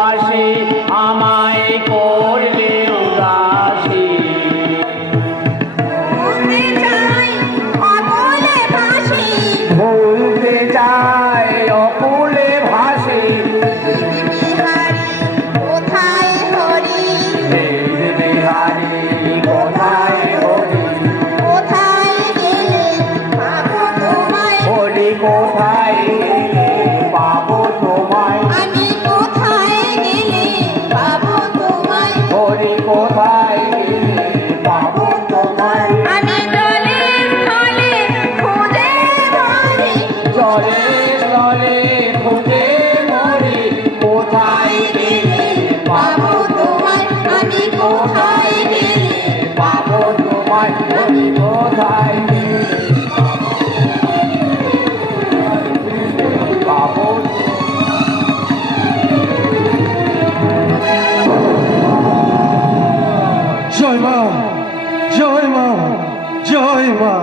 পাশে আমায় করলে উদাসী। ভুলতে চাই অকুলে ভাসি, কোথায় হরি বিহারি কোথায় হরি, কোথায় গেলে পাবো তোমায়, হরি কোথায় গেলে পাবো তোমায়, আমি কোথায় গেলে পাবো তোমায়, হরি কোথায় গেলে পাবো তোমায়। আমি জলে স্থলে খুঁজে মরি, জলে স্থলে খুঁজে মরি, কোথায় গেলে পাবো তোমায়, আমি কোথায় গেলে পাবো তোমায়, হরি কোথায় গেলে পাবো। জয় মা, জয় মা, জয় মা।